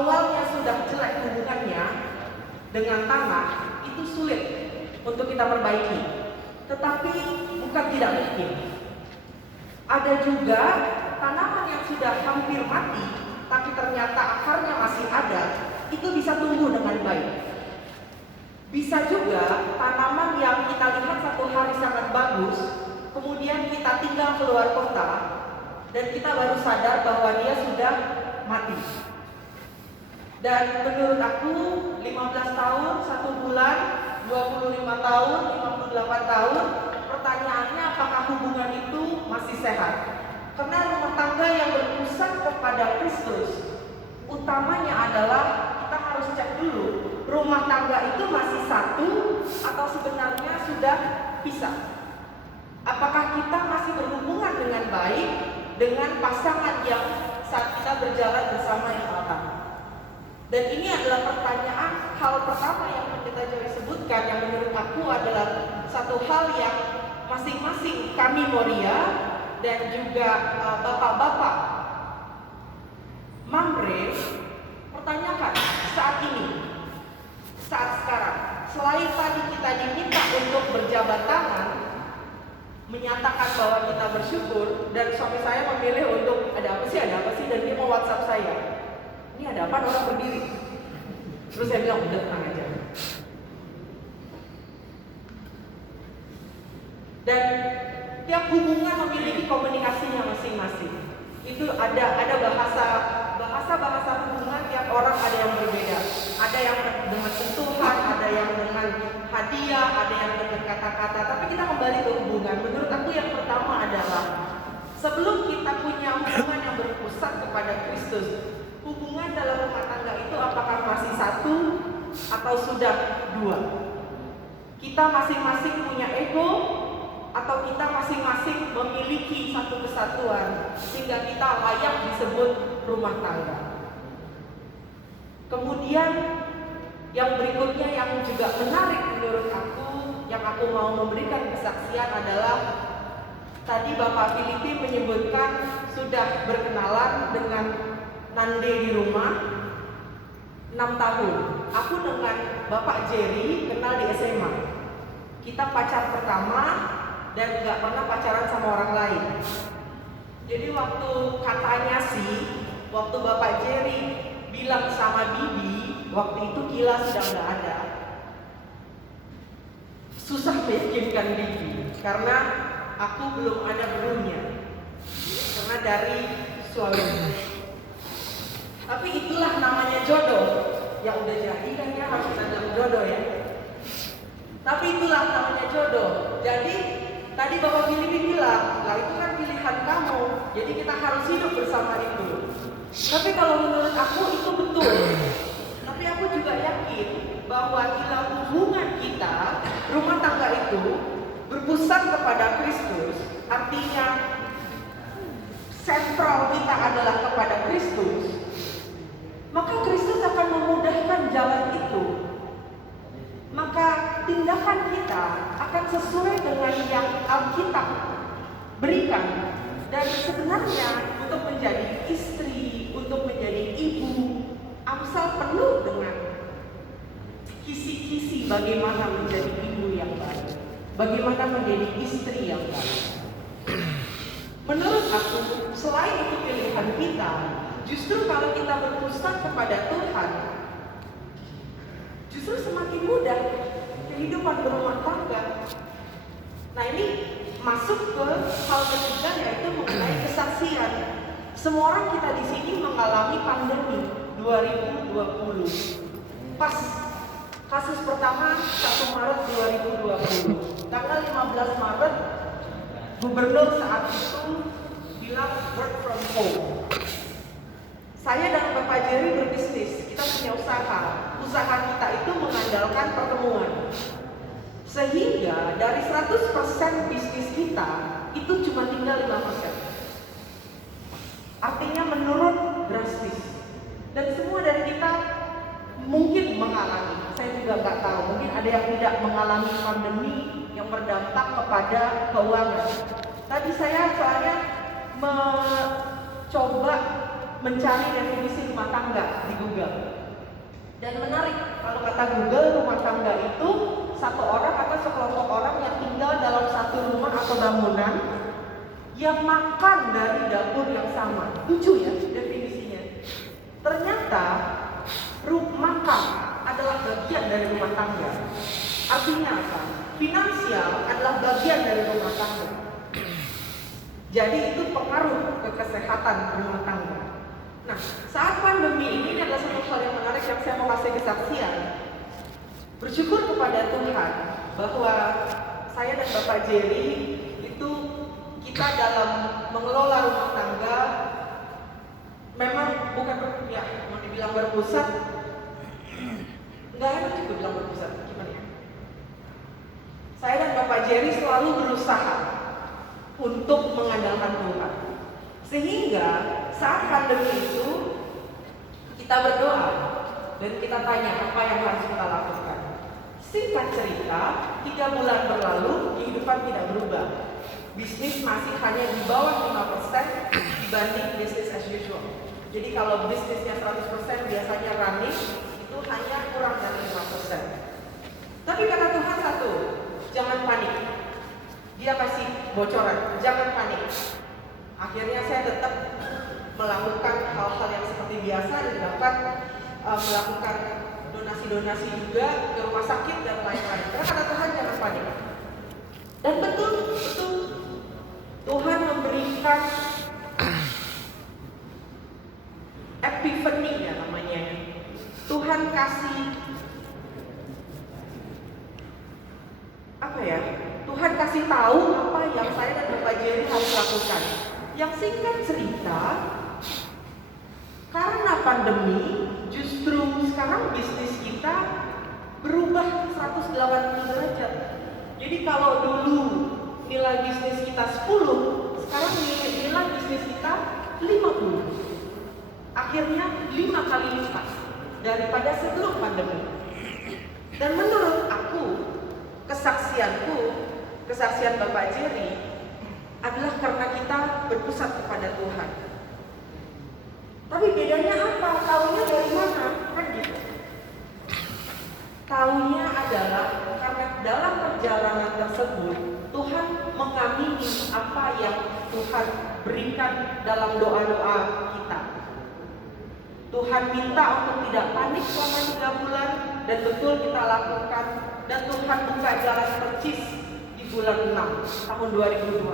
awalnya sudah jelek hubungannya dengan tanah, itu sulit untuk kita perbaiki. Tetapi bukan tidak mungkin. Ada juga tanaman yang sudah hampir mati, tapi ternyata akarnya masih ada, itu bisa tumbuh dengan baik. Bisa juga tanaman yang kita lihat satu hari sangat bagus, kemudian kita tinggal keluar kota, dan kita baru sadar bahwa dia sudah mati. Dan menurut aku 15 tahun, 1 bulan, 25 tahun, 58 tahun, pertanyaannya apakah hubungan itu masih sehat? Karena rumah tangga yang berpusat kepada Kristus, utamanya adalah kita harus cek dulu, rumah tangga itu masih satu atau sebenarnya sudah pisah? Apakah kita masih berhubungan dengan baik dengan pasangan yang saat kita berjalan bersama yang akan? Dan ini adalah pertanyaan, hal pertama yang Pendeta Joy sebutkan yang menurut aku adalah satu hal yang masing-masing kami Moria dan juga bapak-bapak Mamre pertanyakan saat ini, saat sekarang. Selain tadi kita diminta untuk berjabat tangan, menyatakan bahwa kita bersyukur, dan suami saya memilih untuk ada apa sih, dan dia mau WhatsApp saya. Ini ada apa, orang berdiri. Terus saya bilang, udah tenang aja. Dan tiap hubungan memiliki komunikasinya masing-masing. Itu ada bahasa hubungan, tiap orang ada yang berbeda. Ada yang dengan sentuhan, ada yang dengan hadiah, ada yang dengan kata-kata. Tapi kita kembali ke hubungan. Menurut aku yang pertama adalah sebelum kita punya hubungan yang berpusat kepada Kristus, hubungan dalam rumah tangga itu apakah masih satu atau sudah dua? Kita masing-masing punya ego atau kita masing-masing memiliki satu kesatuan sehingga kita layak disebut rumah tangga. Kemudian yang berikutnya yang juga menarik menurut aku, yang aku mau memberikan kesaksian adalah tadi Bapak Filipi menyebutkan sudah berkenalan dengan Nande di rumah 6 tahun. Aku dengan Bapak Jerry kenal di SMA. Kita pacar pertama dan gak pernah pacaran sama orang lain. Jadi waktu katanya sih, waktu Bapak Jerry bilang sama Bibi, waktu itu Gila sudah gak ada. Susah meyakinkan Bibi karena aku belum ada belumnya, karena dari suami. Tapi itulah namanya jodoh. Ya udah jadi kan ya, harus ada jodoh ya. Tapi itulah namanya jodoh. Jadi tadi Bapak Filipi bilang, lah itu kan pilihan kamu, jadi kita harus hidup bersama itu. Tapi kalau menurut aku itu betul. Tapi aku juga yakin bahwa bila hubungan kita, rumah tangga itu berpusat kepada Kristus, artinya sentral kita adalah kepada Kristus, maka Kristus akan memudahkan jalan itu. Maka tindakan kita akan sesuai dengan yang Alkitab berikan. Dan sebenarnya untuk menjadi istri, untuk menjadi ibu, Amsal penuh dengan kisi-kisi bagaimana menjadi ibu yang baik, bagaimana menjadi istri yang baik. Menurut aku, selain itu pilihan kita, justru kalau kita berpusat kepada Tuhan, justru semakin mudah kehidupan berumah tangga. Nah ini masuk ke hal ketiga, yaitu mengenai kesaksian. Semua orang kita di sini mengalami pandemi 2020. Pas kasus pertama 1 Maret 2020, tanggal 15 Maret gubernur saat itu bilang work from home. Saya dan Bapak Jerry berbisnis, kita punya usaha. Usaha kita itu mengandalkan pertemuan. Sehingga dari 100% bisnis kita, itu cuma tinggal 5%. Artinya menurun drastis. Dan semua dari kita mungkin mengalami, saya juga nggak tahu, mungkin ada yang tidak mengalami pandemi yang berdampak kepada keuangan. Tadi saya soalnya mencoba mencari definisi rumah tangga di Google. Dan menarik, kalau kata Google, rumah tangga itu satu orang atau sekelompok orang yang tinggal dalam satu rumah atau bangunan yang makan dari dapur yang sama. Lucu ya definisinya. Ternyata makan adalah bagian dari rumah tangga. Artinya apa? Finansial adalah bagian dari rumah tangga. Jadi itu pengaruh ke kesehatan rumah tangga. Nah, saat pandemi ini adalah satu hal yang menarik yang saya mau kasih kesaksian. Bersyukur kepada Tuhan bahwa saya dan Bapak Jerry itu kita dalam mengelola rumah tangga memang bukan mau dibilang berpusat, enggak enak juga bilang berpusat, gimana ya? Saya dan Bapak Jerry selalu berusaha untuk mengandalkan Tuhan. Sehingga saat pandemi itu kita berdoa dan kita tanya apa yang harus kita lakukan. Singkat cerita, 3 bulan berlalu, kehidupan tidak berubah. Bisnis masih hanya di bawah 5% dibanding bisnis as usual. Jadi kalau bisnisnya 100% biasanya running, itu hanya kurang dari 5%. Tapi kata Tuhan satu, jangan panik. Dia kasih bocoran, jangan panik. Akhirnya saya tetap melakukan hal-hal yang seperti biasa dan bahkan melakukan donasi-donasi juga ke rumah sakit dan lain-lain. Karena kata Tuhan jangan panik. Dan betul Tuhan memberikan epiphany ya namanya. Tuhan kasih Tuhan kasih tahu apa yang saya dan Bapak Jerry harus lakukan. Yang singkat cerita, karena pandemi, justru sekarang bisnis kita berubah 180 derajat. Jadi kalau dulu nilai bisnis kita 10, sekarang nilai bisnis kita 50. Akhirnya 5 kali lipat daripada sebelum pandemi. Dan menurut aku, kesaksian Bapak Jerry adalah karena kita berpusat kepada Tuhan. Tapi bedanya apa? Taunya dari mana? Kan gitu. Taunya adalah karena dalam perjalanan tersebut Tuhan mengamini apa yang Tuhan berikan dalam doa-doa kita. Tuhan minta untuk tidak panik selama 3 bulan dan betul kita lakukan. Dan Tuhan buka jalan percis di bulan 6 tahun 2020.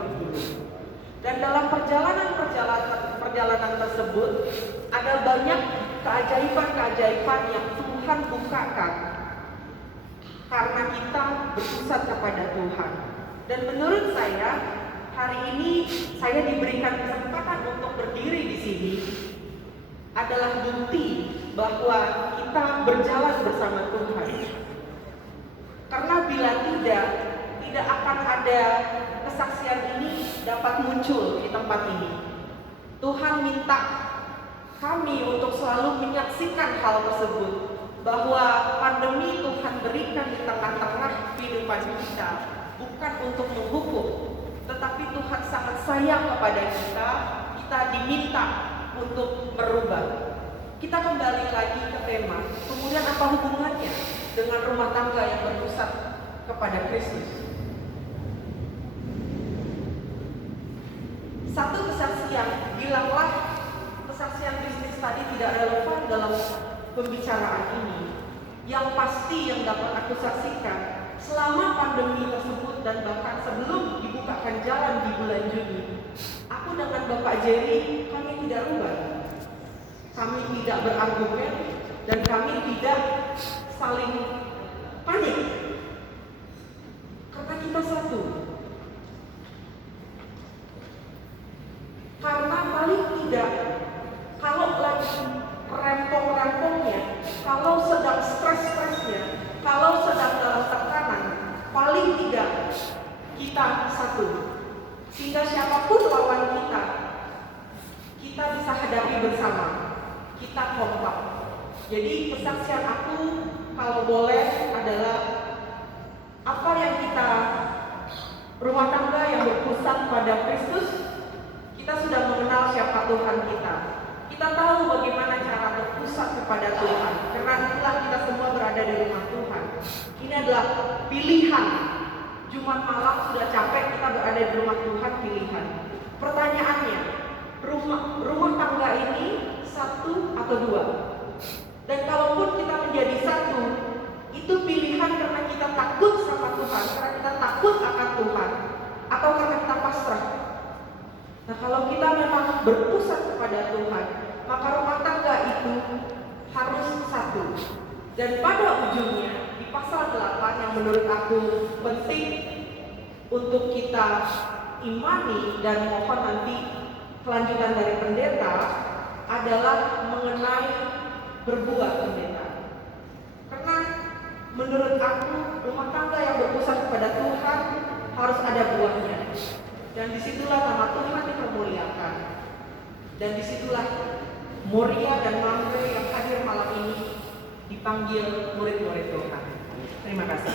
Dan dalam perjalanan tersebut ada banyak keajaiban yang Tuhan bukakan karena kita berpusat kepada Tuhan. Dan menurut saya hari ini saya diberikan kesempatan untuk berdiri di sini adalah bukti bahwa kita berjalan bersama Tuhan. Karena bila tidak akan ada kesaksian ini dapat muncul di tempat ini. Tuhan minta kami untuk selalu menyaksikan hal tersebut, bahwa pandemi Tuhan berikan di tengah-tengah kehidupan kita bukan untuk menghukum, tetapi Tuhan sangat sayang kepada kita. Kita diminta untuk merubah. Kita kembali lagi ke tema, kemudian apa hubungannya dengan rumah tangga yang berpusat kepada Kristus? Satu kesaksian, bilanglah kesaksian bisnis tadi tidak relevan dalam pembicaraan ini. Yang pasti yang dapat aku saksikan, selama pandemi tersebut dan bahkan sebelum dibukakan jalan di bulan Juni, aku dengan Bapak Jerry, kami tidak rubah. Kami tidak berargumen dan kami tidak saling panik. Karena kita satu. Karena paling tidak, kalau lagi rempong-rempongnya, kalau sedang stres-stresnya, kalau sedang dalam tekanan, paling tidak kita satu. Sehingga siapapun lawan kita bisa hadapi bersama. Kita kompak. Jadi kesaksian aku kalau boleh adalah apa yang kita rumah tangga yang berpusat pada Kristus. Kita sudah mengenal siapa Tuhan kita. Kita tahu bagaimana cara berpusat kepada Tuhan, karena itulah kita semua berada di rumah Tuhan. Ini adalah pilihan. Jumat malam sudah capek, kita berada di rumah Tuhan, pilihan. Pertanyaannya, rumah tangga ini satu atau dua? Dan kalaupun kita menjadi satu, itu pilihan karena kita takut sama Tuhan, karena kita takut akan Tuhan, atau karena kita pasrah. Nah, kalau kita memang berpusat kepada Tuhan, maka rumah tangga itu harus satu. Dan pada ujungnya, di pasal 8 yang menurut aku penting untuk kita imani dan mohon nanti kelanjutan dari pendeta adalah mengenai berbuat pendeta. Karena menurut aku rumah tangga yang berpusat kepada Tuhan harus ada buahnya. Dan disitulah nama Tuhan dipermuliakan. Dan disitulah Moria dan Mamre yang hadir malam ini dipanggil murid-murid Tuhan. Terima kasih.